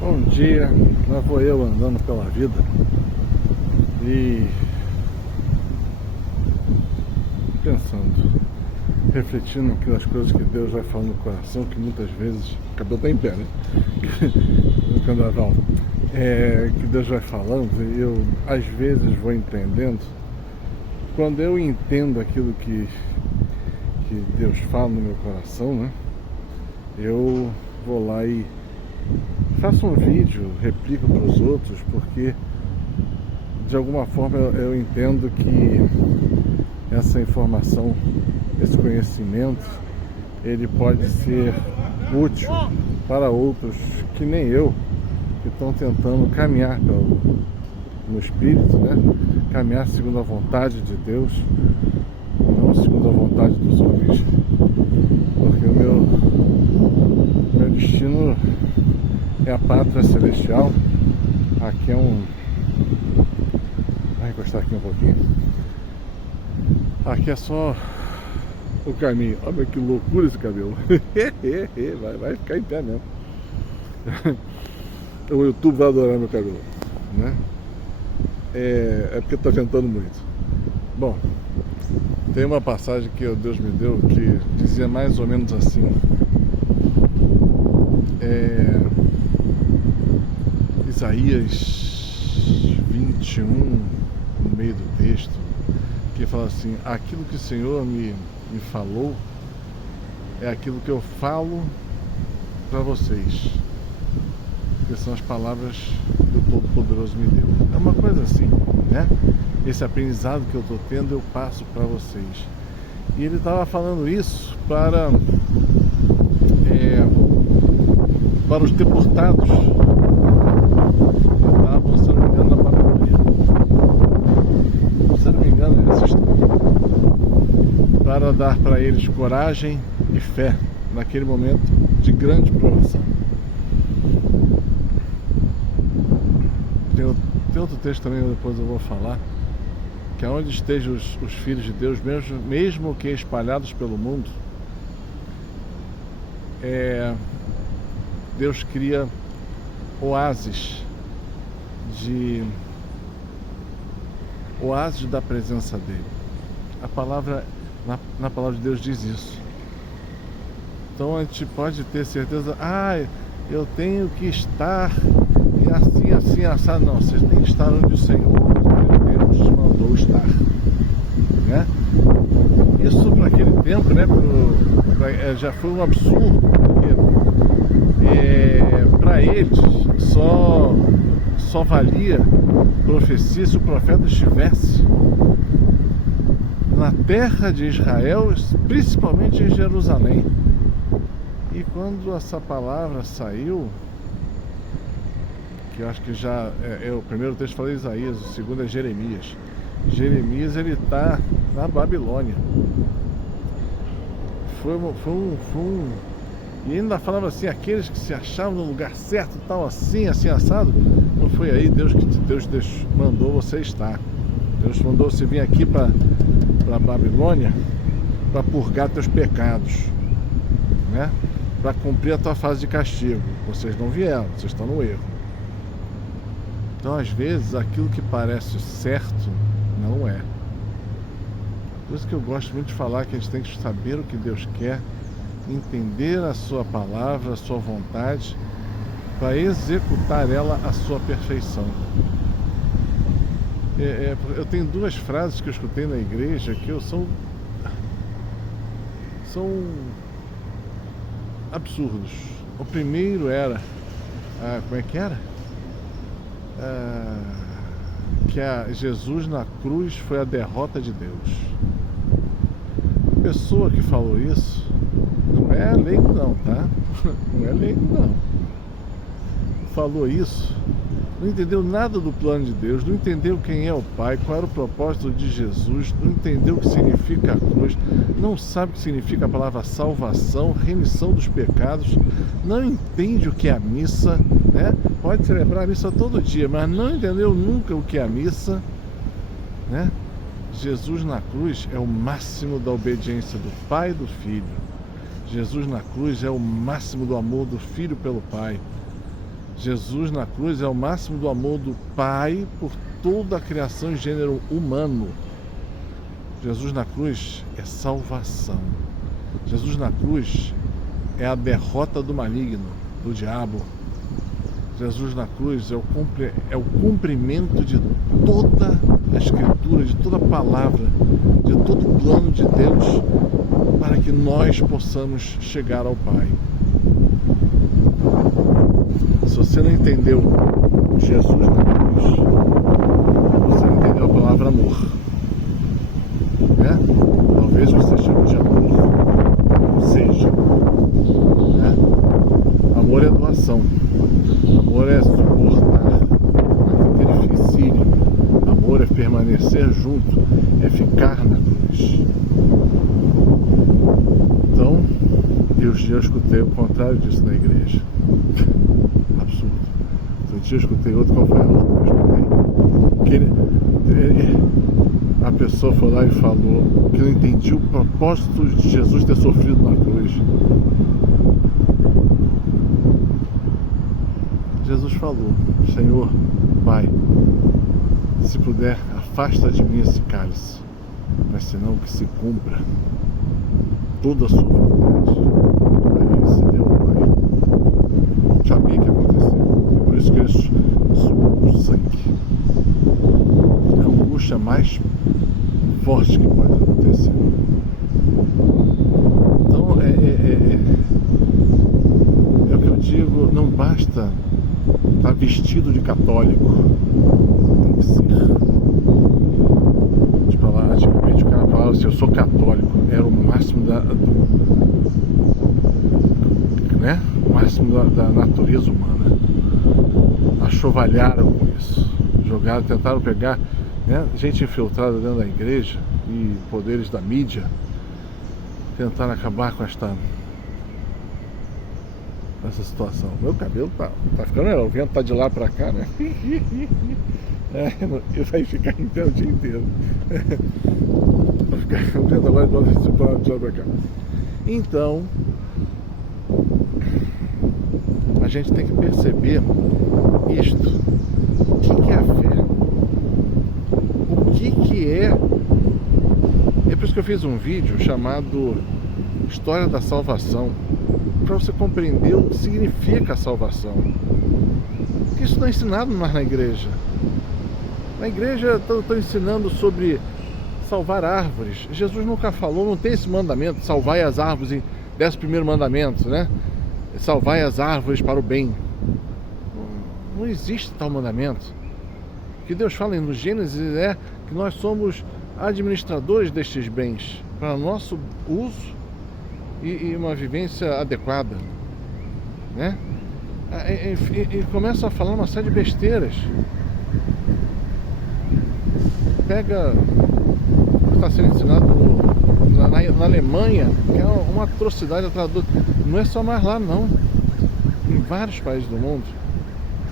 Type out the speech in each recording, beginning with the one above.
Bom dia, lá vou eu andando pela vida e pensando, refletindo aquelas coisas que Deus vai falando no coração, que muitas vezes, o cabelo tá em pé, né? No carnaval, que Deus vai falando e eu às vezes vou entendendo. Quando eu entendo aquilo que Deus fala no meu coração, né? Eu vou lá e faço um vídeo, replico para os outros, porque de alguma forma eu entendo que essa informação, esse conhecimento, ele pode ser útil para outros que nem eu, que estão tentando caminhar no Espírito, né? Caminhar segundo a vontade de Deus, não segundo a vontade dos homens, porque o meu destino é a pátria celestial. Aqui é vai encostar aqui um pouquinho. Aqui é só o caminho. Olha que loucura esse cabelo. vai ficar em pé mesmo. O YouTube vai adorar meu cabelo, né? É porque tá ventando muito. Bom, tem uma passagem que Deus me deu que dizia mais ou menos assim. Isaías 21, no meio do texto, que fala assim: aquilo que o Senhor me falou é aquilo que eu falo para vocês, que são as palavras que o Todo-Poderoso me deu. É uma coisa assim, né? Esse aprendizado que eu estou tendo, eu passo para vocês. E ele estava falando isso para os deportados que estavam, se não me engano, na Babilônia. Se não me engano, é essa história. Para dar para eles coragem e fé naquele momento de grande provação. Tem outro texto também, depois eu vou falar, que aonde estejam os filhos de Deus, mesmo que espalhados pelo mundo, Deus cria oásis da presença dele. A palavra, na palavra de Deus diz isso. Então a gente pode ter certeza, eu tenho que estar assim, assado. Não, vocês têm que estar onde o Senhor, Deus, te mandou estar, né? Isso para aquele tempo, né? Já foi um absurdo, porque para eles só valia profecia se o profeta estivesse na terra de Israel, principalmente em Jerusalém. E quando essa palavra saiu, que eu acho que já o primeiro texto fala Isaías, o segundo é Jeremias. Jeremias, ele está na Babilônia. E ainda falava assim, aqueles que se achavam no lugar certo, tal, assim assado. Não foi aí Deus mandou você estar. Deus mandou você vir aqui para a Babilônia para purgar teus pecados, né? Para cumprir a tua fase de castigo. Vocês não vieram, vocês estão no erro. Então, às vezes, aquilo que parece certo não é. Por isso que eu gosto muito de falar que a gente tem que saber o que Deus quer, entender a sua palavra, a sua vontade, para executar ela à sua perfeição. Eu tenho duas frases que eu escutei na igreja que são absurdos. O primeiro era, como é que era? Que Jesus na cruz foi a derrota de Deus. A pessoa que falou isso não é leigo não, tá? Não é leigo não. Falou isso, não entendeu nada do plano de Deus, não entendeu quem é o Pai, qual era o propósito de Jesus, não entendeu o que significa a cruz, não sabe o que significa a palavra salvação, remissão dos pecados, não entende o que é a missa, né? Pode celebrar a missa todo dia, mas não entendeu nunca o que é a missa, né? Jesus na cruz é o máximo da obediência do Pai e do Filho. Jesus na cruz é o máximo do amor do Filho pelo Pai. Jesus na cruz é o máximo do amor do Pai por toda a criação em gênero humano. Jesus na cruz é salvação. Jesus na cruz é a derrota do maligno, do diabo. Jesus na cruz é o cumprimento de toda a Escritura, de toda a palavra, de todo o plano de Deus para que nós possamos chegar ao Pai. Se você não entendeu Jesus na cruz, você não entendeu a palavra amor, né? Talvez você chame de amor, ou seja, né? Amor é doação, amor é suportar aquele dificílio, amor é permanecer junto, é ficar na cruz. Então, eu escutei o contrário disso na igreja. Absurdo. Outro dia eu escutei outro, qual foi a outra que eu escutei? A pessoa foi lá e falou que não entendia o propósito de Jesus ter sofrido na cruz. Jesus falou: Senhor, Pai, se puder, afasta de mim esse cálice, mas senão que se cumpra toda a sua vontade. Aí ele se deu ao Pai. Sabia que ia acontecer. E por isso que ele suou o sangue. É a angústia mais forte que pode acontecer. Então, é o que eu digo, não basta estar vestido de católico. Tem que ser. Tipo, lá, antigamente o cara falava assim: eu sou católico. Era o máximo né? O máximo da natureza humana. Achovalharam com isso. Jogaram, tentaram pegar, né, gente infiltrada dentro da igreja e poderes da mídia. Tentaram acabar com essa situação. Meu cabelo tá ficando, o vento tá de lá pra cá, né? Vai ficar em pé o dia inteiro. Vai ficar o vento agora de lá pra cá. Então, a gente tem que perceber isto. O que é a fé? O que é? É por isso que eu fiz um vídeo chamado História da Salvação, para você compreender o que significa a salvação. Porque isso não é ensinado mais na igreja. Na igreja estão ensinando sobre salvar árvores. Jesus nunca falou, não tem esse mandamento: salvai as árvores, em 11º mandamento, né? Salvai as árvores para o bem. Não existe tal mandamento. O que Deus fala no Gênesis é que nós somos administradores destes bens para nosso uso e uma vivência adequada, né? E começa a falar uma série de besteiras. Pega o que está sendo ensinado na Alemanha, que é uma atrocidade atrás do... Não é só mais lá, não. Em vários países do mundo,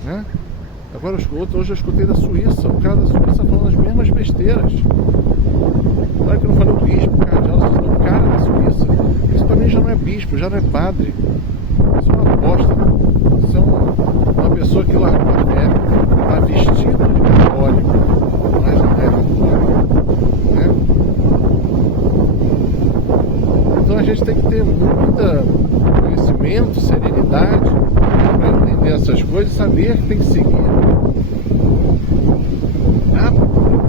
né? Agora hoje eu escutei da Suíça, o cara da Suíça falando as mesmas besteiras. Claro que eu não falei o bispo, o cardeal, o cara da Suíça. Isso para mim já não é bispo, já não é padre. Isso é uma aposta. Isso é uma pessoa que largou a fé, está vestido de católico, mas não é católico, né? Então a gente tem que ter muito conhecimento, serenidade para entender essas coisas e saber que tem que seguir.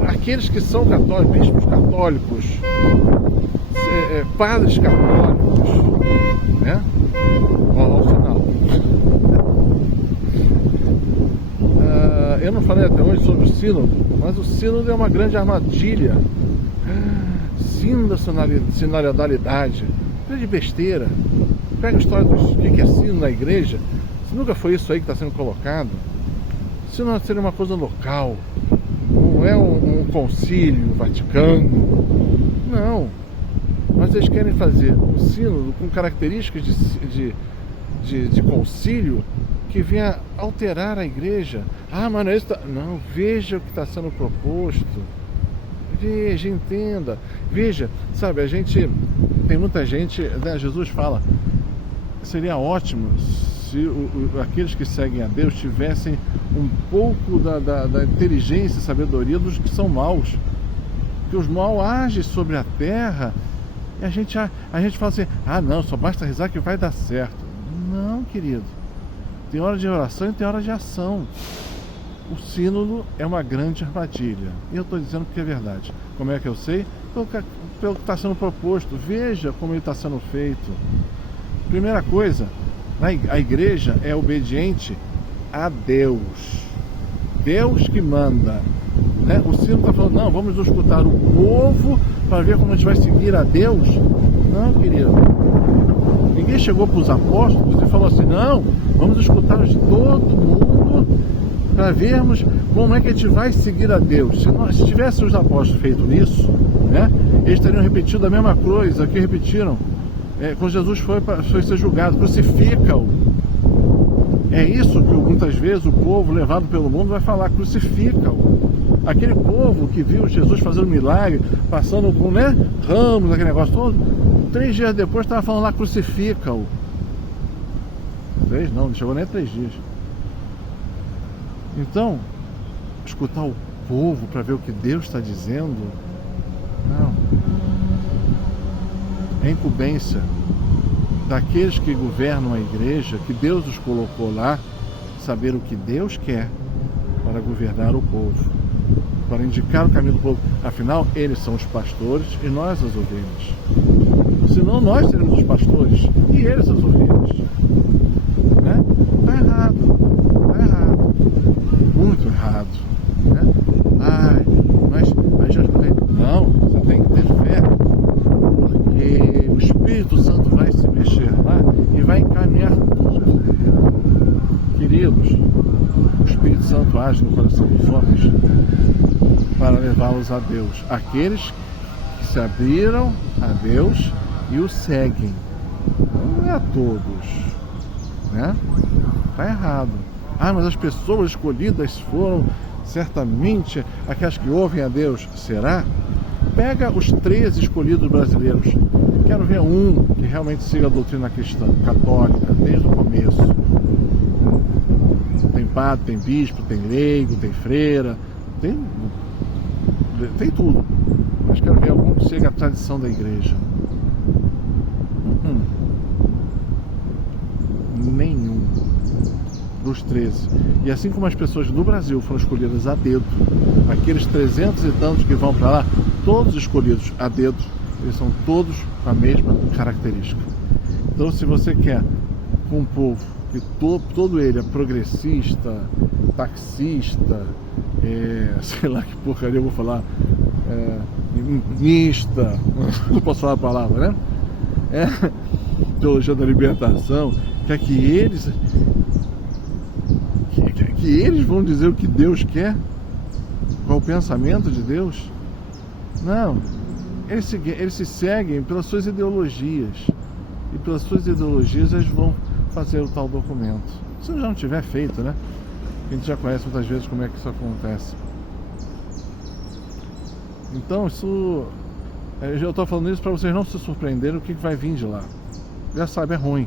Aqueles que são católicos, bispos católicos, padres católicos, né? Ao final. Eu não falei até hoje sobre o sínodo, mas o sínodo é uma grande armadilha. Sínodo da sinodalidade, grande besteira. Pega a história do que é sínodo na igreja. Se nunca foi isso aí que está sendo colocado, sínodo seria uma coisa local. Não é um concílio vaticano, não. Mas eles querem fazer um sínodo com características de concílio que venha alterar a igreja. Ah, mas não é isso. Não, veja o que está sendo proposto. Veja, entenda. Veja, sabe, tem muita gente, né, Jesus fala, seria ótimo se aqueles que seguem a Deus tivessem um pouco da inteligência e sabedoria dos que são maus. Que os maus agem sobre a terra e a gente fala assim, não, só basta rezar que vai dar certo. Não, querido. Tem hora de oração e tem hora de ação. O sínodo é uma grande armadilha. E eu estou dizendo porque é verdade. Como é que eu sei? Pelo que está sendo proposto. Veja como ele está sendo feito. Primeira coisa, a igreja é obediente a Deus. Deus que manda. Né? O sínodo está falando, não, vamos escutar o povo para ver como a gente vai seguir a Deus. Não, querido. Ninguém chegou para os apóstolos e falou assim, não, vamos escutar de todo mundo para vermos como é que a gente vai seguir a Deus. Se tivessem os apóstolos feito isso, né, eles teriam repetido a mesma coisa que repetiram quando Jesus foi ser julgado, crucifica-o. É isso que muitas vezes o povo levado pelo mundo vai falar, crucifica-o. Aquele povo que viu Jesus fazendo milagre, passando com ramos, aquele negócio todo, 3 dias depois estava falando lá, crucifica-o. 3 não chegou nem a 3 dias. Então, escutar o povo para ver o que Deus está dizendo, não. É incumbência daqueles que governam a igreja, que Deus os colocou lá, saber o que Deus quer para governar o povo, para indicar o caminho do povo. Afinal, eles são os pastores e nós as ovelhas. Senão nós seremos os pastores e eles as ovelhas. Né? Está errado. Está errado. Muito errado. Né? Mas já escutei. Não, você tem que ter fé. Porque o Espírito Santo vai se mexer lá e vai encaminhar tudo. Queridos, o Espírito Santo age no coração dos homens para levá-los a Deus. Aqueles que se abriram a Deus e o seguem. Não é a todos. Né? Está errado. Mas as pessoas escolhidas foram certamente aquelas que ouvem a Deus. Será? Pega os 13 escolhidos brasileiros. Quero ver um que realmente siga a doutrina cristã, católica, desde o começo. Tem padre, tem bispo, tem leigo, tem freira, tem tudo. Mas quero ver algum que siga a tradição da igreja. Nenhum dos 13. E assim como as pessoas do Brasil foram escolhidas a dedo, aqueles 300 e tantos que vão para lá, todos escolhidos a dedo, eles são todos com a mesma característica. Então, se você quer um povo que todo ele é progressista, taxista, sei lá que porcaria eu vou falar, mista, não posso falar a palavra, né? Teologia da libertação, que eles vão dizer o que Deus quer, qual o pensamento de Deus. Não, eles se seguem pelas suas ideologias, e pelas suas ideologias eles vão fazer o tal documento. Se já não tiver feito, né? A gente já conhece muitas vezes como é que isso acontece. Então eu estou falando isso para vocês não se surpreenderem o que vai vir de lá. Já sabe, é ruim.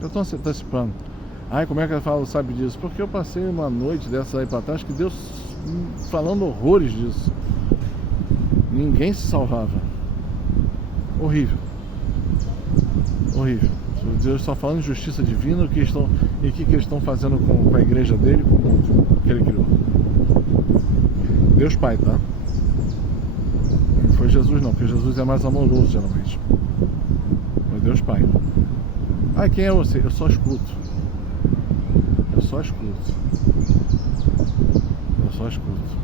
Eu estou antecipando. Como é que eu falo, sabe disso? Porque eu passei uma noite dessa aí para trás que Deus falando horrores disso. Ninguém se salvava. Horrível. Horrível. Deus só falando de justiça divina, o que eles estão fazendo com a igreja dele, com o mundo que ele criou. Deus Pai, tá? Não foi Jesus não, porque Jesus é mais amoroso geralmente. Foi Deus Pai. Quem é você? Eu só escuto. Eu só escuto. Eu só escuto.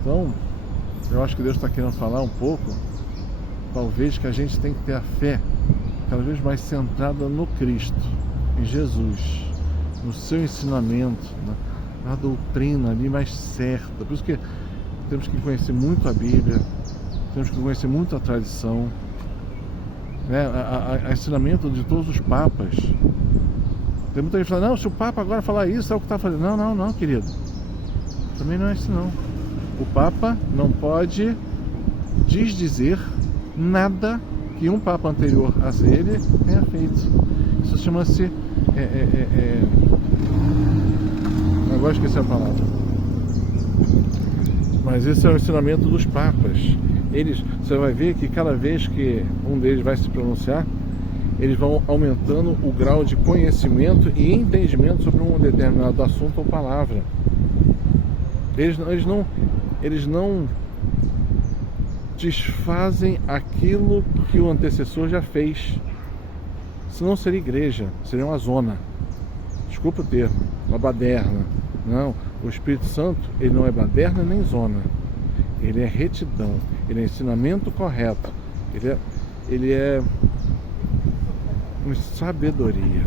Então, eu acho que Deus está querendo falar um pouco, talvez, que a gente tem que ter a fé cada vez mais centrada no Cristo, em Jesus, no seu ensinamento, na doutrina ali mais certa. Por isso que temos que conhecer muito a Bíblia, temos que conhecer muito a tradição, né? A ensinamento de todos os papas. Tem muita gente que fala, não, se o Papa agora falar isso, é o que está fazendo. Não, querido. Também não é isso não. O Papa não pode desdizer nada que um Papa anterior a ele tenha feito. Isso chama-se... agora esqueci a palavra. Mas esse é o ensinamento dos Papas. Você vai ver que cada vez que um deles vai se pronunciar, eles vão aumentando o grau de conhecimento e entendimento sobre um determinado assunto ou palavra. Eles não desfazem aquilo que o antecessor já fez. Senão seria igreja, seria uma zona. Desculpa o termo, uma baderna. Não, o Espírito Santo, ele não é baderna nem zona. Ele é retidão, ele é ensinamento correto. Ele é uma sabedoria.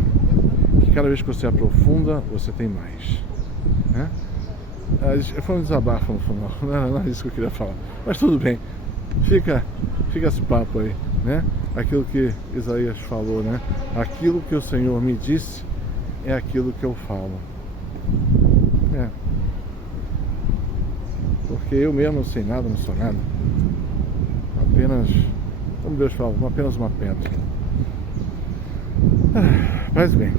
Que cada vez que você aprofunda, você tem mais. Né? Foi um desabafo no final, não é isso que eu queria falar. Mas tudo bem, fica esse papo aí, né? Aquilo que Isaías falou, né? Aquilo que o Senhor me disse é aquilo que eu falo. Porque eu mesmo não sei nada, não sou nada. Apenas, como Deus fala, apenas uma pedra. Mas bem.